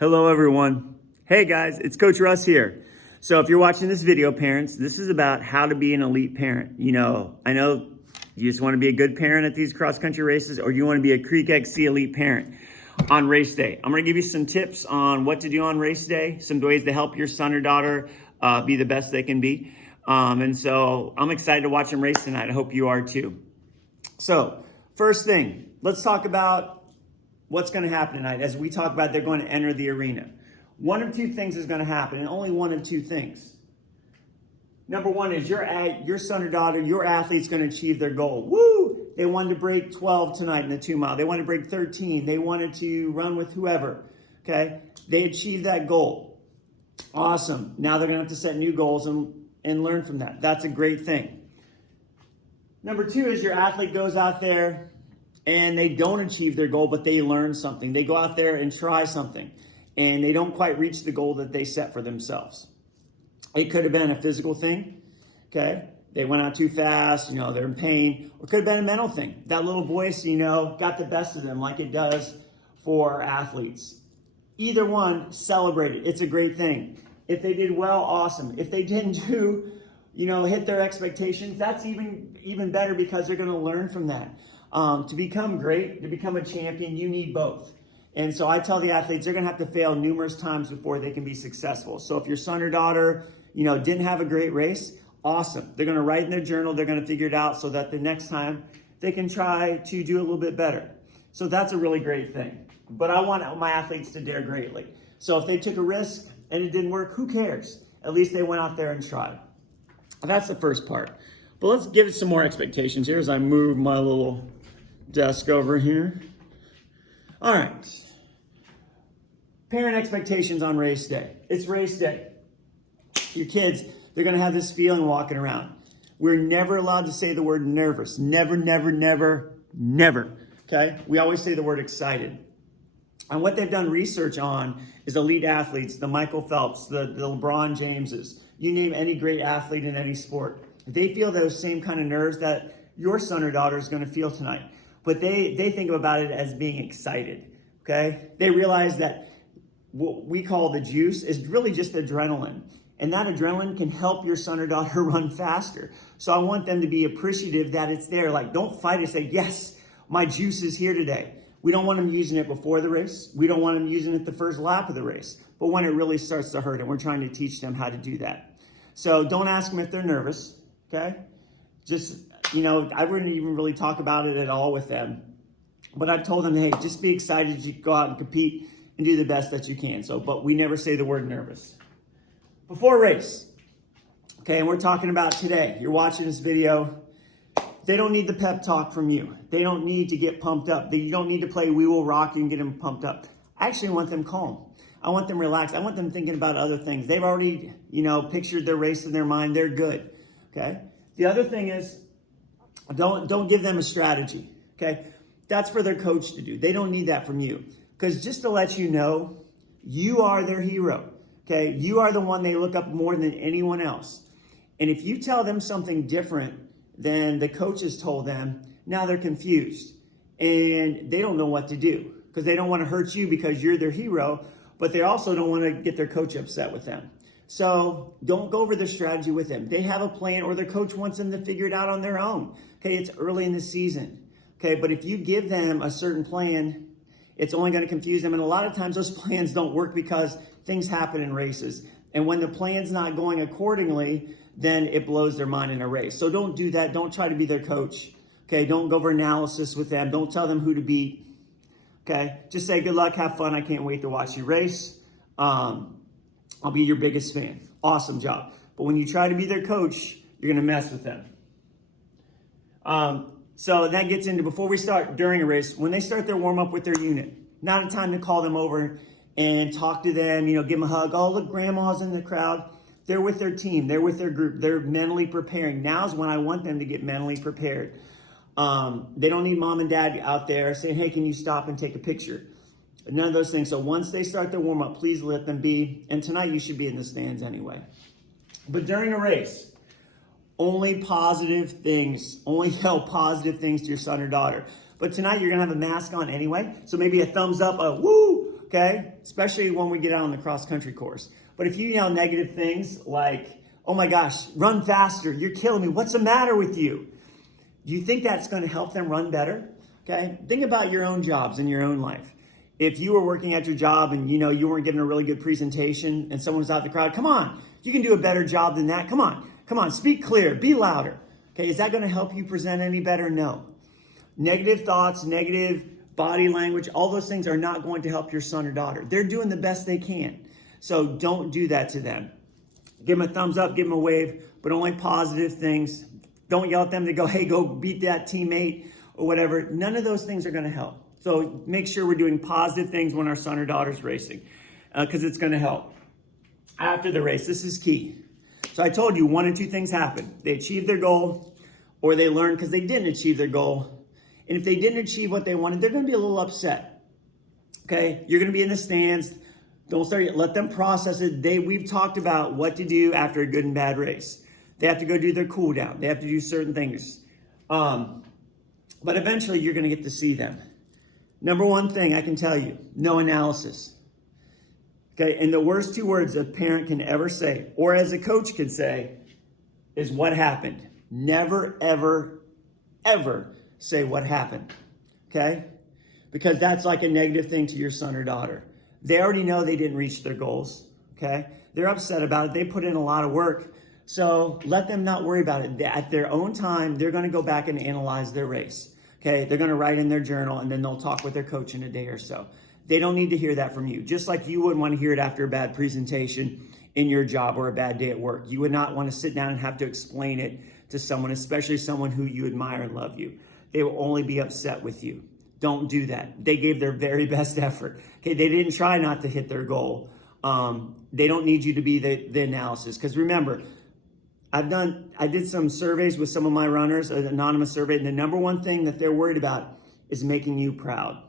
Hello everyone. Hey guys, it's Coach Russ here. So if you're watching this video, parents, this is about how to be an elite parent. I know you just want to be a good parent at these cross-country races, or you want to be a Creek XC elite parent on race day. I'm going to give you some tips on what to do on race day, some ways to help your son or daughter be the best they can be. And so I'm excited to watch them race tonight. I hope you are too. So first thing, let's talk about what's going to happen tonight. As we talk about, they're going to enter the arena. One of two things is going to happen, and only one of two things. Number one is your son or daughter, your athlete's going to achieve their goal. Woo! They wanted to break 12 tonight in the 2 mile. They wanted to break 13. They wanted to run with whoever. Okay? They achieved that goal. Awesome. Now they're going to have to set new goals and learn from that. That's a great thing. Number two is your athlete goes out there and they don't achieve their goal, but they learn something. They go out there and try something, and they don't quite reach the goal that they set for themselves. It could have been a physical thing, okay? They went out too fast, they're in pain. Or it could have been a mental thing. That little voice, got the best of them like it does for athletes. Either one, celebrate it. It's a great thing. If they did well, awesome. If they didn't do, hit their expectations, that's even better, because they're going to learn from that. To become great, to become a champion, you need both. And so I tell the athletes they're going to have to fail numerous times before they can be successful. So if your son or daughter, didn't have a great race, awesome. They're going to write in their journal. They're going to figure it out so that the next time they can try to do a little bit better. So that's a really great thing. But I want my athletes to dare greatly. So if they took a risk and it didn't work, who cares? At least they went out there and tried. That's the first part. But let's give it some more expectations here as I move my little desk over here. All right. Parent expectations on race day. It's race day. Your kids, they're going to have this feeling walking around. We're never allowed to say the word nervous. Never, never, never, never. Okay? We always say the word excited. And what they've done research on is elite athletes, the Michael Phelps, the LeBron Jameses, you name any great athlete in any sport. They feel those same kind of nerves that your son or daughter is going to feel tonight. But they think about it as being excited, okay? They realize that what we call the juice is really just adrenaline. And that adrenaline can help your son or daughter run faster. So I want them to be appreciative that it's there. Like, don't fight it. Say, yes, my juice is here today. We don't want them using it before the race. We don't want them using it the first lap of the race. But when it really starts to hurt, and we're trying to teach them how to do that. So don't ask them if they're nervous, okay? Just, I wouldn't even really talk about it at all with them. But I've told them, hey, just be excited to go out and compete and do the best that you can. But we never say the word nervous. Before race, okay, and we're talking about today. You're watching this video. They don't need the pep talk from you. They don't need to get pumped up. You don't need to play We Will Rock You and get them pumped up. I actually want them calm. I want them relaxed. I want them thinking about other things. They've already, pictured their race in their mind. They're good, okay? The other thing is, don't give them a strategy, okay? That's for their coach to do. They don't need that from you. Because just to let you know, you are their hero, okay? You are the one they look up more than anyone else. And if you tell them something different than the coaches told them, now they're confused. And they don't know what to do. Because they don't want to hurt you because you're their hero, but they also don't want to get their coach upset with them. So don't go over their strategy with them. They have a plan, or their coach wants them to figure it out on their own. Okay, it's early in the season. Okay, but if you give them a certain plan, it's only going to confuse them. And a lot of times those plans don't work because things happen in races. And when the plan's not going accordingly, then it blows their mind in a race. So don't do that. Don't try to be their coach. Okay, don't go over analysis with them. Don't tell them who to beat. Okay, just say good luck, have fun. I can't wait to watch you race. I'll be your biggest fan. Awesome job. But when you try to be their coach, you're going to mess with them. So that gets into, before we start, during a race, when they start their warm-up with their unit, not a time to call them over and talk to them, give them a hug. Oh, look, grandma's in the crowd. They're with their team. They're with their group. They're mentally preparing. Now's when I want them to get mentally prepared. They don't need mom and dad out there saying, hey, can you stop and take a picture? None of those things. So once they start their warm-up, please let them be. And tonight you should be in the stands anyway. But during a race, only positive things. Only tell positive things to your son or daughter. But tonight you're going to have a mask on anyway. So maybe a thumbs up, a woo. okay? Especially when we get out on the cross-country course. But if you yell negative things like, oh my gosh, run faster, you're killing me, what's the matter with you? Do you think that's going to help them run better? Okay, think about your own jobs in your own life. If you were working at your job and you weren't giving a really good presentation and someone was out in the crowd, come on, you can do a better job than that. Come on, speak clear, be louder. Okay, is that going to help you present any better? No. Negative thoughts, negative body language, all those things are not going to help your son or daughter. They're doing the best they can. So don't do that to them. Give them a thumbs up, give them a wave, but only positive things. Don't yell at them to go, hey, go beat that teammate or whatever. None of those things are going to help. So make sure we're doing positive things when our son or daughter's racing, because it's going to help. After the race, this is key. So I told you 1 of 2 things happen. They achieved their goal, or they learned because they didn't achieve their goal. And if they didn't achieve what they wanted, they're going to be a little upset. Okay, you're going to be in the stands. Don't start yet. Let them process it. We've talked about what to do after a good and bad race. They have to go do their cool down. They have to do certain things. But eventually you're going to get to see them. Number one thing I can tell you, no analysis. Okay, and the worst 2 words a parent can ever say, or as a coach can say, is what happened. Never, ever, ever say what happened. Okay? Because that's like a negative thing to your son or daughter. They already know they didn't reach their goals. Okay? They're upset about it. They put in a lot of work. So let them not worry about it. At their own time, they're going to go back and analyze their race. Okay, they're going to write in their journal, and then they'll talk with their coach in a day or so. They don't need to hear that from you. Just like you wouldn't want to hear it after a bad presentation in your job or a bad day at work. You would not want to sit down and have to explain it to someone, especially someone who you admire and love you. They will only be upset with you. Don't do that. They gave their very best effort. Okay, they didn't try not to hit their goal. They don't need you to be the analysis. Because remember, I did some surveys with some of my runners, an anonymous survey, and the number one thing that they're worried about is making you proud.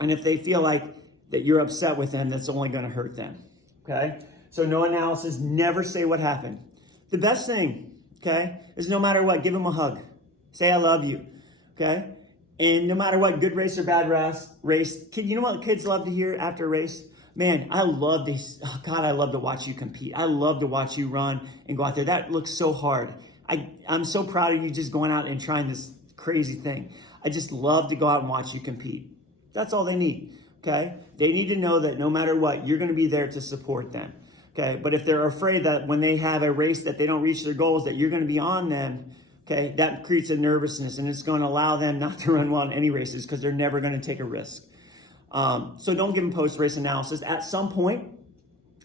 And if they feel like that you're upset with them, that's only going to hurt them. Okay? So no analysis, never say what happened. The best thing, okay, is no matter what, give them a hug. Say I love you. Okay? And no matter what, good race or bad race, you know what kids love to hear after a race? Man, I love this. Oh God, I love to watch you compete. I love to watch you run and go out there. That looks so hard. I'm so proud of you just going out and trying this crazy thing. I just love to go out and watch you compete. That's all they need, okay? They need to know that no matter what, you're going to be there to support them, okay? But if they're afraid that when they have a race that they don't reach their goals, that you're going to be on them, okay, that creates a nervousness, and it's going to allow them not to run well in any races because they're never going to take a risk. So don't give them post-race analysis. At some point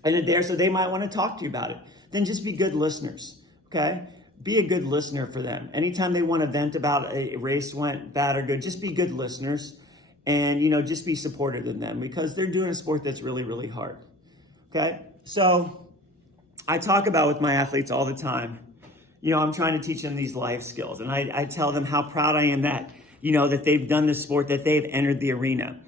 in a day or so, they might want to talk to you about it. Then just be good listeners, okay? Be a good listener for them. Anytime they want to vent about a race went bad or good, just be good listeners and, just be supportive of them because they're doing a sport that's really, really hard, okay? So I talk about with my athletes all the time, I'm trying to teach them these life skills. And I tell them how proud I am that, that they've done this sport, that they've entered the arena.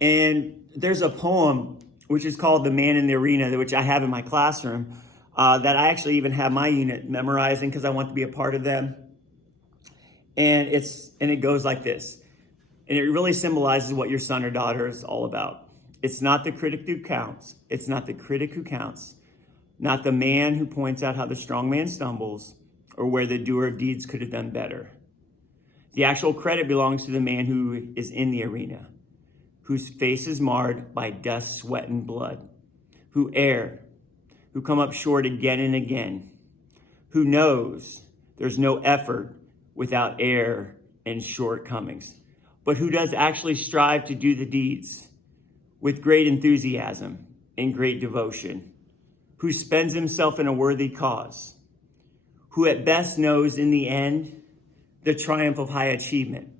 And there's a poem, which is called The Man in the Arena, which I have in my classroom, that I actually even have my unit memorizing because I want to be a part of them. And it goes like this. And it really symbolizes what your son or daughter is all about. It's not the critic who counts. It's not the critic who counts. Not the man who points out how the strong man stumbles or where the doer of deeds could have done better. The actual credit belongs to the man who is in the arena, whose face is marred by dust, sweat, and blood, who err, who come up short again and again, who knows there's no effort without error and shortcomings, but who does actually strive to do the deeds with great enthusiasm and great devotion, who spends himself in a worthy cause, who at best knows in the end the triumph of high achievement,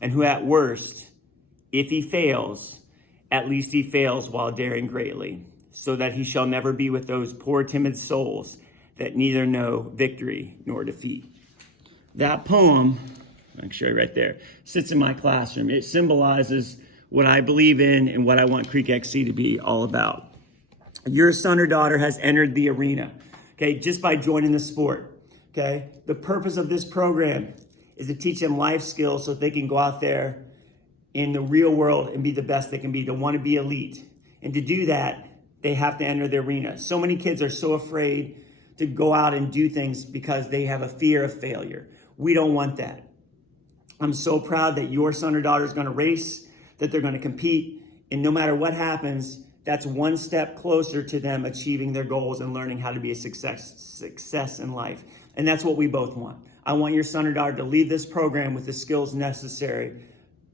and who at worst, if he fails, at least he fails while daring greatly, so that he shall never be with those poor timid souls that neither know victory nor defeat. That poem, I can show you right there, sits in my classroom. It symbolizes what I believe in and what I want Creek XC to be all about. Your son or daughter has entered the arena, okay, just by joining the sport, okay? The purpose of this program is to teach them life skills so that they can go out there in the real world and be the best they can be, to want to be elite And to do that, they have to enter the arena. So many kids are so afraid to go out and do things because they have a fear of failure. We don't want that. I'm so proud that your son or daughter is going to race, that they're going to compete, and no matter what happens, that's one step closer to them achieving their goals and learning how to be a success in life. And that's what we both want. I want your son or daughter to leave this program with the skills necessary,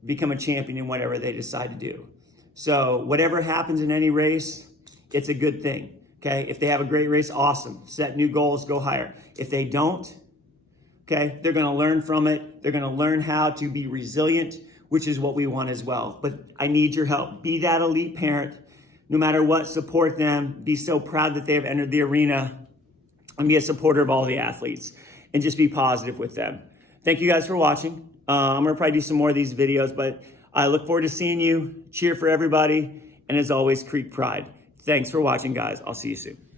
become a champion in whatever they decide to do. So whatever happens in any race, it's a good thing, okay? If they have a great race, awesome. Set new goals, go higher. If they don't, okay, they're gonna learn from it. They're gonna learn how to be resilient, which is what we want as well. But I need your help. Be that elite parent. No matter what, support them. Be so proud that they have entered the arena, and be a supporter of all the athletes, and just be positive with them. Thank you guys for watching. I'm gonna probably do some more of these videos, but I look forward to seeing you. Cheer for everybody, and as always, Creek Pride. Thanks for watching, guys. I'll see you soon.